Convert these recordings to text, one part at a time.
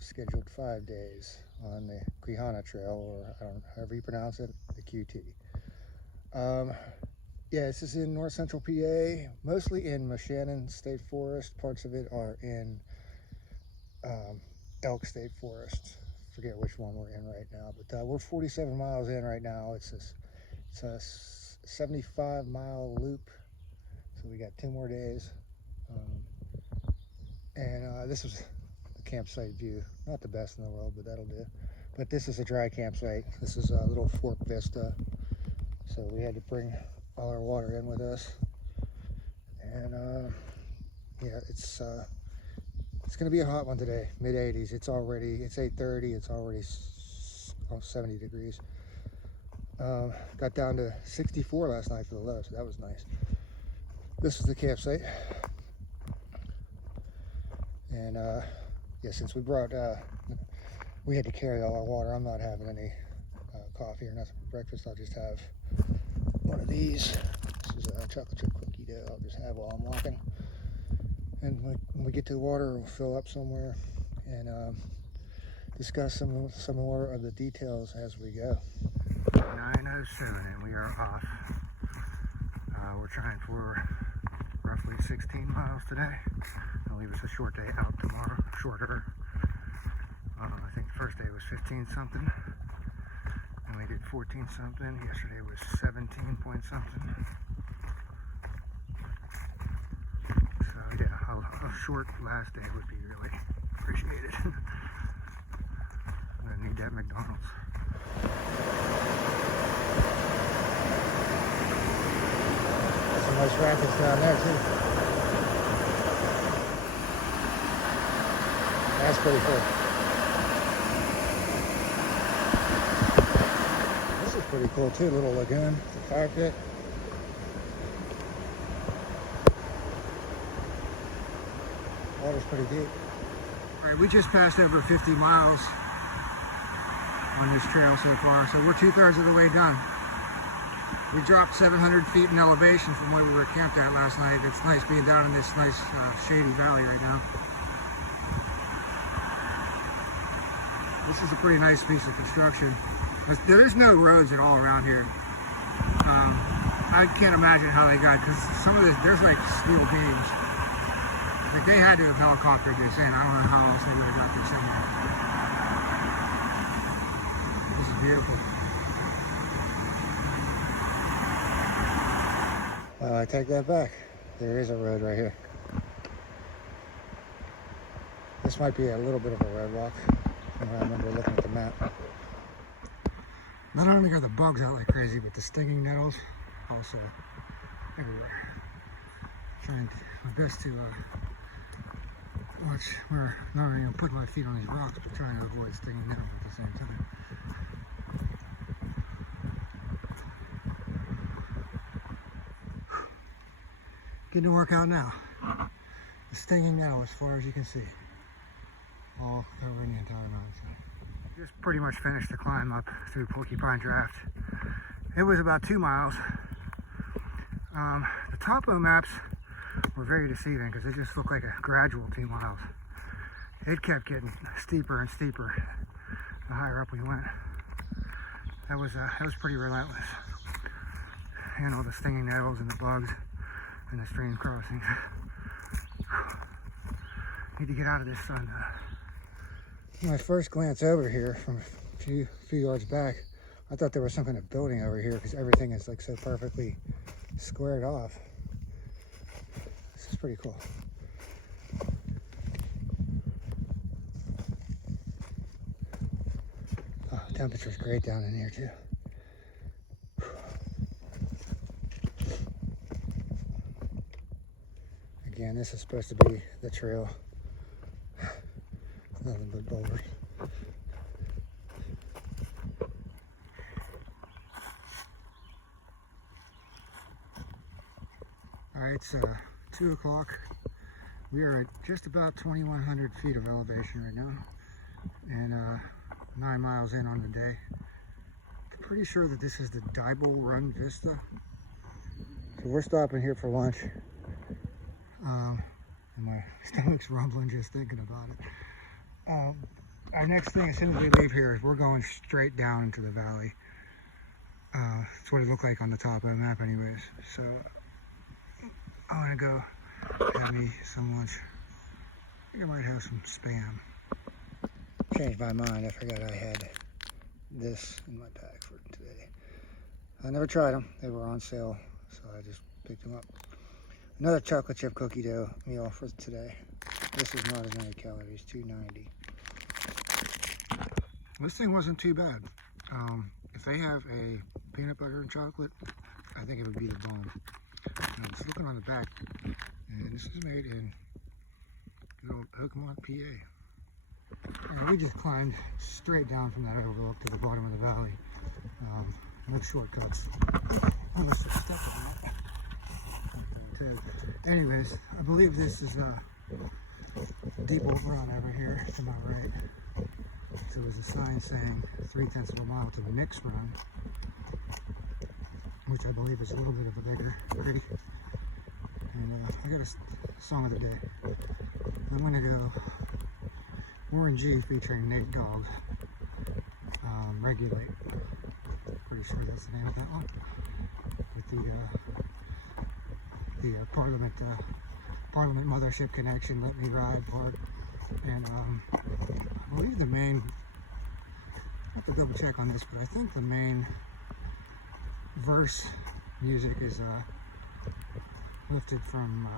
scheduled 5 days on the Quehanna Trail, or I don't know, however you pronounce it, the QT. Yeah, this is in north central PA, mostly in Moshannon State Forest. Parts of it are in Elk State Forest. Forget which one we're in right now, but we're 47 miles in right now. It's a 75-mile loop, so we got 2 more days. And this is the campsite view. Not the best in the world, but that'll do. But this is a dry campsite. This is a little fork vista, so we had to bring all our water in with us. And yeah, it's gonna be a hot one today, mid-80s. It's 8:30, it's already 70 degrees. Got down to 64 last night for the low, so that was nice. This is the campsite. And yeah, since we had to carry all our water, I'm not having any coffee or nothing for breakfast. I'll just have one of these. This is a chocolate chip cookie dough. I'll just have while I'm walking. And when we get to the water, we'll fill up somewhere and discuss some more of the details as we go. 9:07 and we are off. We're trying for roughly 16 miles today. It'll leave us a short day out tomorrow, shorter. I think the first day was 15 something. And we did 14 something. Yesterday was 17 point something. So yeah, a short last day would be really appreciated. I need that McDonald's. Some nice rapids down there too. That's pretty cool. This is pretty cool too, little lagoon, the fire pit. Water's pretty deep. All right, we just passed over 50 miles on this trail so far, so we're 2/3 of the way done. We dropped 700 feet in elevation from where we were camped at last night. It's nice being down in this nice shady valley right now. This is a pretty nice piece of construction. There's no roads at all around here. I can't imagine how they got, because some of this, there's like steel beams. Like they had to have helicoptered this in. I don't know how else they would have got this in here. This is beautiful. I take that back. There is a road right here. This might be a little bit of a roadblock. I remember looking at the map. Not only are the bugs out like crazy, but the stinging nettles also everywhere. Trying my best to watch where not even putting my feet on these rocks, but trying to avoid stinging nettles at the same time. Getting to work out now. The stinging nettle as far as you can see. All covering the entire mountainside. Just pretty much finished the climb up through Porcupine Draft. It was about 2 miles. The topo maps were very deceiving because it just looked like a gradual 2 miles. It kept getting steeper and steeper the higher up we went. That was pretty relentless. And all the stinging nettles and the bugs and the stream crossings. Need to get out of this sun though. My first glance over here from a few yards back, I thought there was some kind of building over here because everything is like so perfectly squared off. This is pretty cool. Oh, temperature's great down in here too. Again, this is supposed to be the trail. Nothing but boulders. Alright, it's 2 o'clock. We are at just about 2,100 feet of elevation right now. And 9 miles in on the day. I'm pretty sure that this is the Dibble Run Vista. So we're stopping here for lunch. And my stomach's rumbling just thinking about it. our next thing, as soon as we leave here, is we're going straight down into the valley. That's what it looked like on the top of the map anyways. So I want to go have me some lunch. I think I might have some Spam. Changed my mind. I forgot I had this in my pack for today. I never tried them. They were on sale, so I just picked them up. Another chocolate chip cookie dough meal for today. This is not as many calories, 290. This thing wasn't too bad. If they have a peanut butter and chocolate, I think it would be the bomb. I was looking on the back, and this is made in good old Oakmont, PA. And we just climbed straight down from that overlook to the bottom of the valley. No shortcuts. I must have stepped on that. Anyways, I believe this is Deep Run over here to my right. So there's a sign saying 3/10 of a mile to Mix Run, which I believe is a little bit of a bigger creek. And I got a song of the day. I'm gonna go Warren G featuring Nate Dogg, Regulate. Pretty sure that's the name of that one. With the Parliament Mothership Connection, Let Me Ride part. And I believe the main, I have to double check on this, but I think the main verse music is lifted from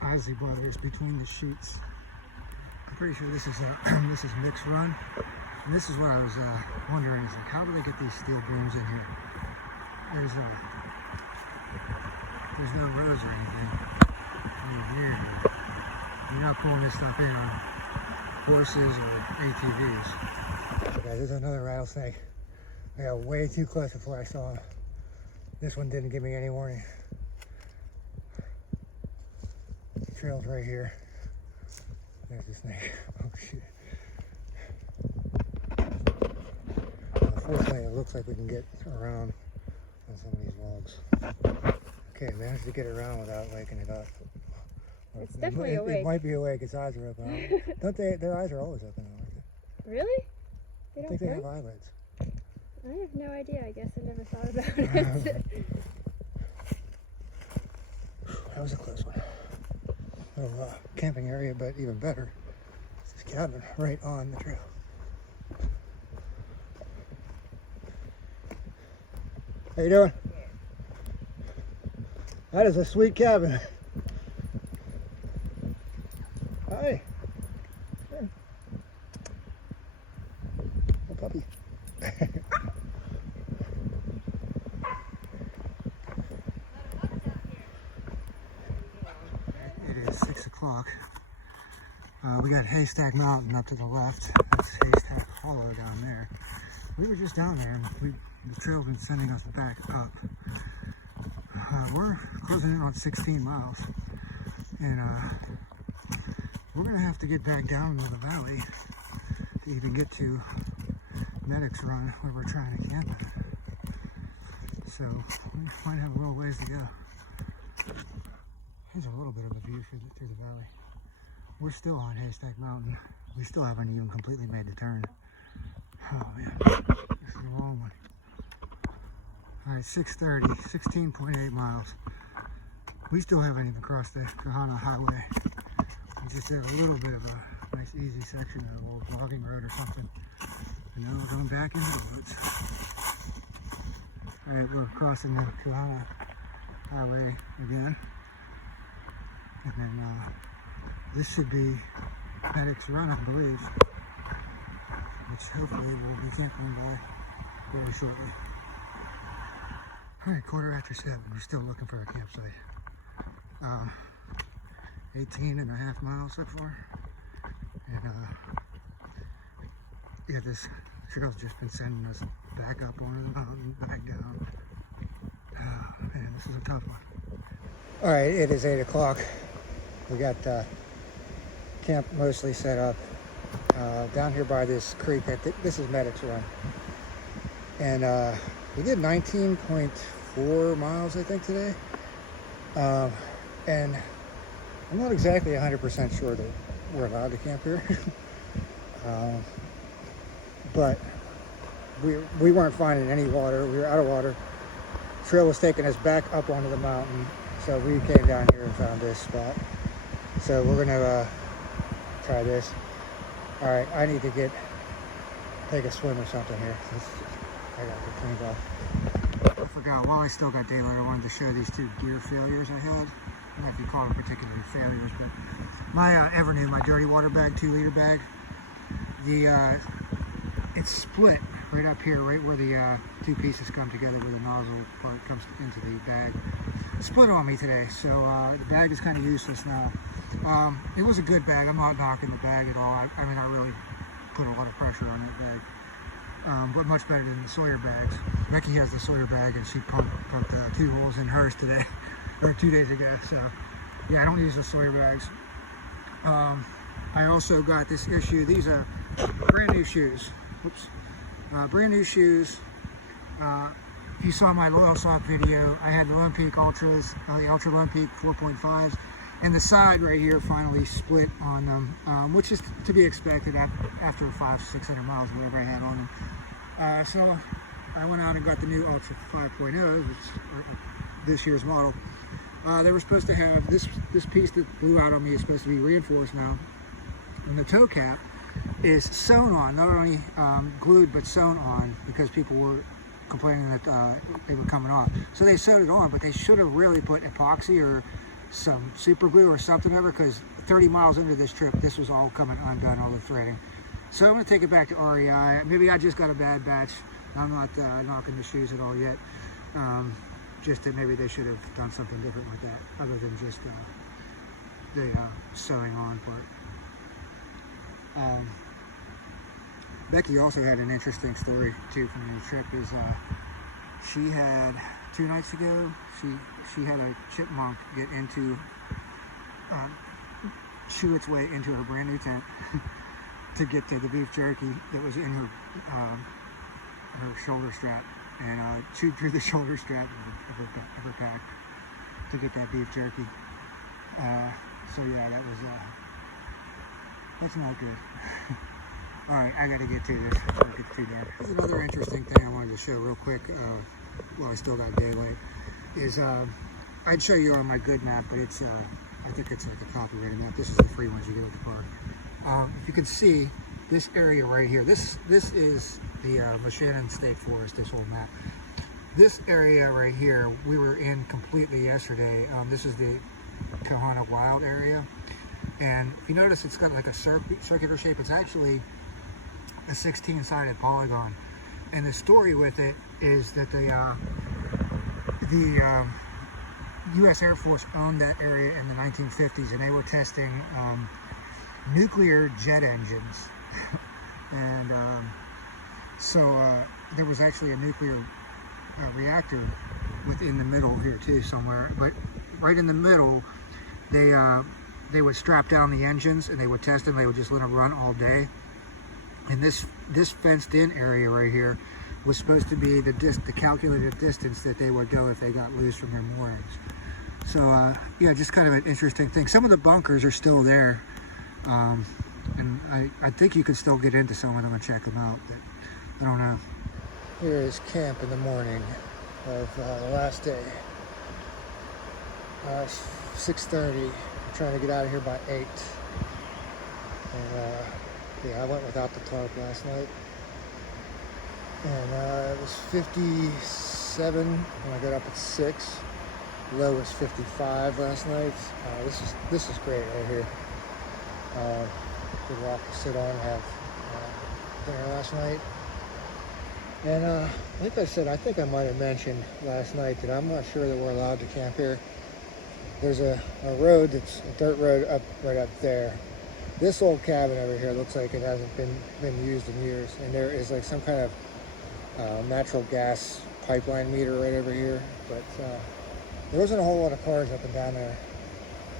Isley Brothers, Between the Sheets. I'm pretty sure this is this is Mix Run. And this is what I was wondering, is like, how do they get these steel beams in here? There's no rows or anything in here. You're not pulling this stuff in on horses or ATVs. Okay, there's another rattlesnake. I got way too close before I saw him. This one didn't give me any warning. The trail's right here. There's the snake. Oh shit. Unfortunately, it looks like we can get around on some of these logs. Okay, managed to get around without waking it up. It's definitely awake. It might be awake. Its eyes are open. Don't they? Their eyes are always open, aren't they? Really? They I think they have eyelids. I have no idea. I guess I never thought about it. That was a close one. Little camping area, but even better, it's this cabin right on the trail. How you doing? That is a sweet cabin. Hi. Sure. Oh, puppy. It is 6 o'clock. We got Haystack Mountain up to the left. That's Haystack Hollow down there. We were just down there, and the trail's been sending us back up. We're closing in on 16 miles, and we're gonna have to get back down into the valley to even get to Medic's Run, where we're trying to camp at. So we might have a little ways to go. Here's a little bit of a view through the valley. We're still on Haystack Mountain. We still haven't even completely made the turn. Oh man, this is a long one. All right, 6:30, 16.8 miles. We still haven't even crossed the Quehanna Highway. We just did a little bit of a nice easy section of a little logging road or something. And now we're going back into the woods. All right, we're crossing the Quehanna Highway again. And then this should be Medic's Run, I believe, which hopefully we'll be camping by very shortly. All right, 7:15. We're still looking for a campsite. 18.5 miles so far. And yeah, this trail's just been sending us back up onto the mountain, back down. Man, this is a tough one. All right, it is 8 o'clock. We got camp mostly set up down here by this creek. I think this is Medic's Run. And we did 19.4 miles, I think, today. And I'm not exactly 100% sure that we're allowed to camp here. But we weren't finding any water. We were out of water. Trail was taking us back up onto the mountain, so we came down here and found this spot. So we're gonna try this. All right, I need to take a swim or something here. I gotta get cleaned off. I forgot, while I still got daylight, I wanted to show these two gear failures I had. I don't know if you call them particularly failures, but my Evernew, my dirty water bag, 2-liter bag, it's split right up here, right where the two pieces come together, where the nozzle part comes into the bag. It split on me today, so the bag is kind of useless now. It was a good bag. I'm not knocking the bag at all. I mean, I really put a lot of pressure on that bag, but much better than the Sawyer bags. Becky has the Sawyer bag, and she pumped 2 holes in hers today, or 2 days ago. So yeah, I don't use the Sawyer bags. I also got this issue. These are brand new shoes. Whoops. Brand new shoes. If you saw my Loyal Sock video, I had the Lone Peak Ultras, the Ultra Lone Peak 4.5s, and the side right here finally split on them, which is to be expected after 500-600 miles, whatever I had on them. So I went out and got the new Ultra 5.0, which this year's model. They were supposed to have this piece that blew out on me is supposed to be reinforced now, and the toe cap is sewn on, not only glued but sewn on, because people were complaining that they were coming off. So they sewed it on, but they should have really put epoxy or some super glue or something over, because 30 miles into this trip, this was all coming undone, all the threading. So I'm going to take it back to REI. Maybe I just got a bad batch. I'm not knocking the shoes at all yet. Just that maybe they should have done something different with that, other than just the sewing on part. Becky also had an interesting story too from the trip. Is she had 2 nights ago, she had a chipmunk get into chew its way into her brand new tent to get to the beef jerky that was in her her shoulder strap, and chewed through the shoulder strap of her pack to get that beef jerky. So yeah, that's not good. All right, I gotta get to this before it gets too dark. There's another interesting thing I wanted to show real quick while I still got daylight. Is I'd show you on my good map, but it's I think it's like a copyrighted map. This is the free ones you get at the park. If you can see this area right here, this is the Moshannon State Forest. This whole map. This area right here we were in completely yesterday. This is the Quehanna Wild area, and if you notice, it's got like a circular shape. It's actually a 16-sided polygon, and the story with it is that the U.S. Air Force owned that area in the 1950s, and they were testing nuclear jet engines. And so there was actually a nuclear reactor within the middle here too somewhere, but right in the middle they would strap down the engines and they would test them. They would just let them run all day. And this fenced in area right here was supposed to be the calculated distance that they would go if they got loose from their moorings. So yeah, just kind of an interesting thing. Some of the bunkers are still there, and I think you can still get into some of them and check them out, but I don't know. Here is camp in the morning of the last day. 6:30. I'm trying to get out of here by 8. And yeah, I went without the tarp last night, and it was 57 when I got up at 6. Low was 55 last night. This is great right here. Good rock to sit on and have dinner last night. And like I said, I think I might have mentioned last night that I'm not sure that we're allowed to camp here. There's a road that's a dirt road right up there. This old cabin over here looks like it hasn't been used in years, and there is like some kind of natural gas pipeline meter right over here, but there wasn't a whole lot of cars up and down there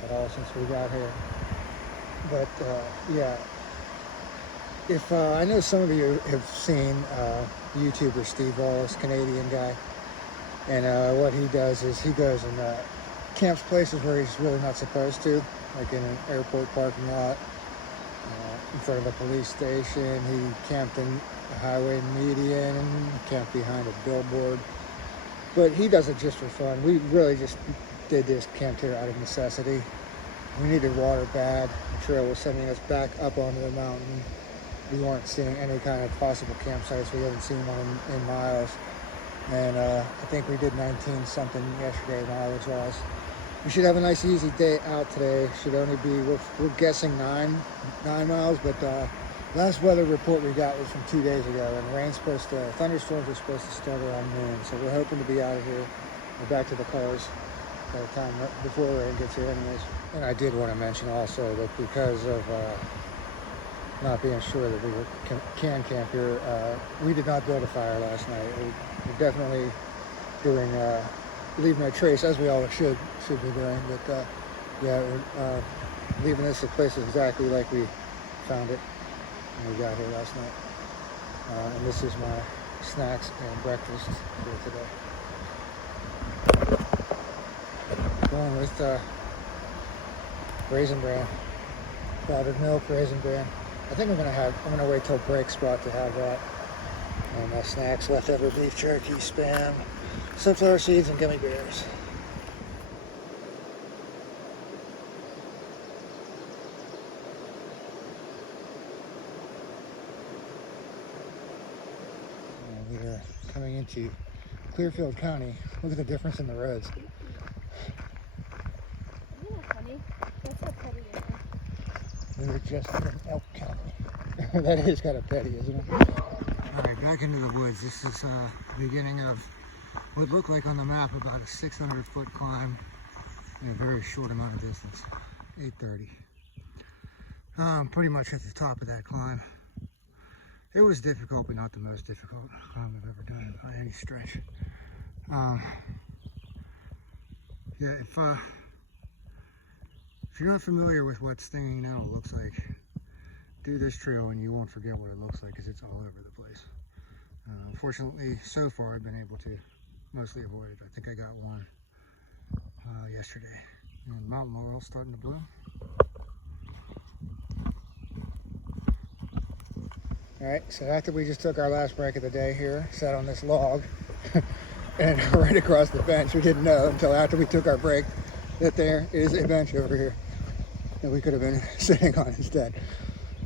at all since we got here. But yeah, if I know some of you have seen YouTuber Steve Wallace, Canadian guy, and what he does is he goes and camps places where he's really not supposed to, like in an airport parking lot. in front of a police station. He camped in the highway median, and camped behind a billboard. But he does it just for fun. We really just did this, camped here out of necessity. We needed water bad. The trail was sending us back up onto the mountain. We weren't seeing any kind of possible campsites. We haven't seen one in miles. And I think we did 19 something yesterday mileage wise. We should have a nice easy day out today. Should only be, we're guessing 9 miles, but last weather report we got was from 2 days ago, and thunderstorms are supposed to start around noon. So we're hoping to be out of here. We're back to the cars by the time before rain gets here anyways. And I did want to mention also that because of not being sure that we can camp here, we did not build a fire last night. We're definitely doing leaving a trace, as we always should be doing. But yeah, we're leaving this place exactly like we found it when we got here last night. And this is my snacks and breakfast for today. Going with Raisin Bran, powdered milk, Raisin Bran. I think I'm gonna wait till break spot to have that. And my snacks, leftover beef jerky, Spam, sunflower seeds, and gummy bears. And we are coming into Clearfield County. Look at the difference in the roads. Isn't that funny? That's how petty it is. We were just in Elk County. That is kind of petty, isn't it? Alright, back into the woods. This is the beginning of what looked like on the map about a 600-foot climb in a very short amount of distance. 8:30. Pretty much at the top of that climb. It was difficult, but not the most difficult climb I've ever done by any stretch. Yeah, if you're not familiar with what Stinging Nettle looks like, do this trail and you won't forget what it looks like, because it's all over the place. Fortunately, so far I've been able to mostly avoid it. I think I got one yesterday. And mountain laurel's starting to bloom. Alright, so after we just took our last break of the day here, sat on this log, and right across the bench, we didn't know until after we took our break that there is a bench over here that we could have been sitting on instead.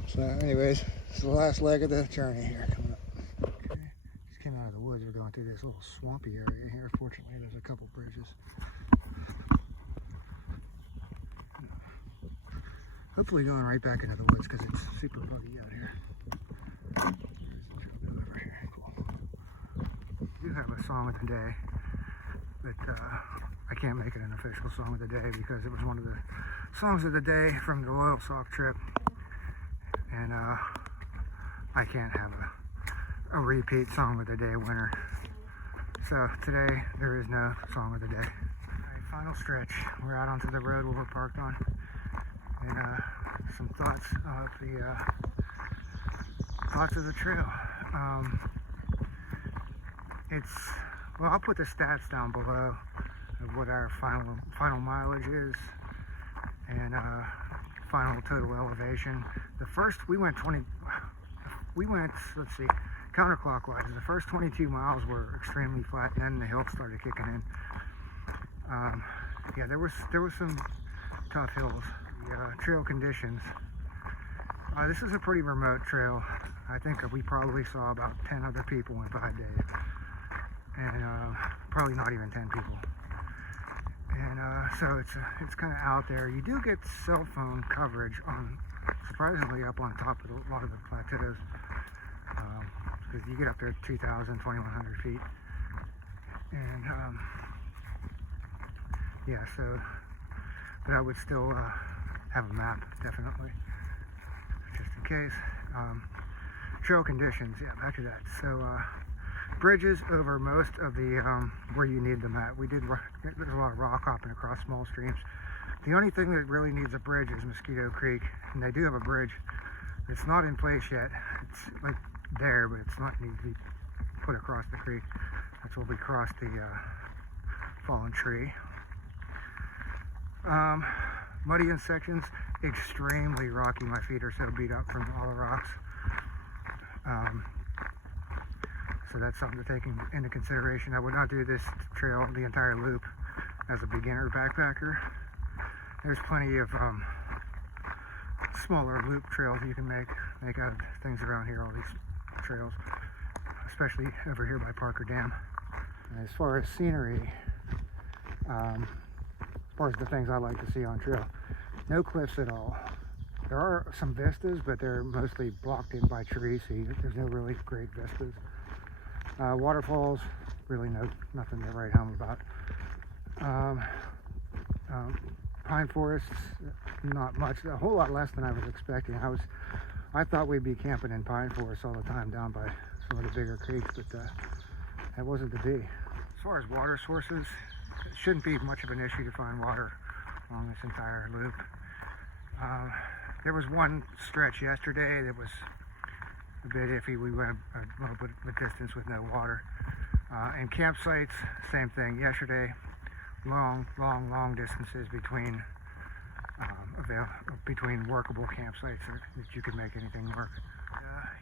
So anyways, it's the last leg of the journey here coming up. Okay, just came out of the woods. We're going through this little swampy area here. Fortunately, there's a couple bridges. Hopefully going right back into the woods because it's super muddy out here. There's the trail go over here. Cool. We do have a song of the day, but I can't make it an official song of the day because it was one of the songs of the day from the Loyal Sock trip. And I can't have a repeat song of the day winner. So today there is no song of the day. Alright, final stretch. We're out onto the road where we're parked on. And some thoughts of the trail. Well, I'll put the stats down below of what our final mileage is and final total elevation. The first, we went, let's see, counterclockwise. The first 22 miles were extremely flat, and then the hills started kicking in. Yeah, there was some tough hills. The trail conditions. This is a pretty remote trail. I think we probably saw about 10 other people in 5 days. And probably not even 10 people. And so it's kind of out there. You do get cell phone coverage surprisingly up on top of a lot of the plateaus, because you get up there 2,000, 2,100 feet. And yeah, so, but I would still have a map, definitely, just in case. Trail conditions, yeah, back to that. So bridges over most of the where you need them at. There's a lot of rock hopping across small streams. The only thing that really needs a bridge is Mosquito Creek, and they do have a bridge. It's not in place yet. It's like there, but it's not need to be put across the creek. That's where we crossed the fallen tree. muddy in sections, extremely rocky. My feet are so beat up from all the rocks. So that's something to take into consideration. I would not do this trail, the entire loop, as a beginner backpacker. There's plenty of smaller loop trails you can make out of things around here, all these trails, especially over here by Parker Dam. As far as scenery, as far as the things I like to see on trail, no cliffs at all. There are some vistas, but they're mostly blocked in by trees, so there's no really great vistas. Waterfalls, really nothing to write home about. Pine forests, not much, a whole lot less than I was expecting. I thought we'd be camping in pine forests all the time down by some of the bigger creeks, but that wasn't to be. As far as water sources, it shouldn't be much of an issue to find water along this entire loop. There was one stretch yesterday that was a bit iffy. We went a little bit of a distance with no water. And campsites, same thing. Yesterday, long distances between workable campsites that you could make anything work.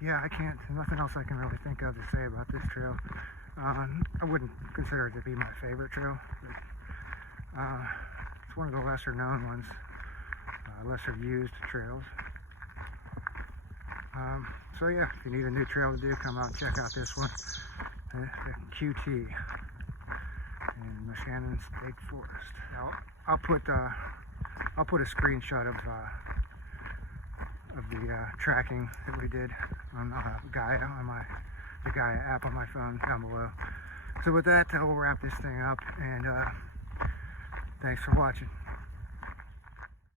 Yeah, nothing else I can really think of to say about this trail. I wouldn't consider it to be my favorite trail, but it's one of the lesser known ones, lesser used trails. So yeah, if you need a new trail to do, come out and check out this one, the QT in Quehanna State Forest. Now, I'll put a screenshot of the tracking that we did on Gaia, the Gaia app on my phone down below. So with that, we'll wrap this thing up, and thanks for watching.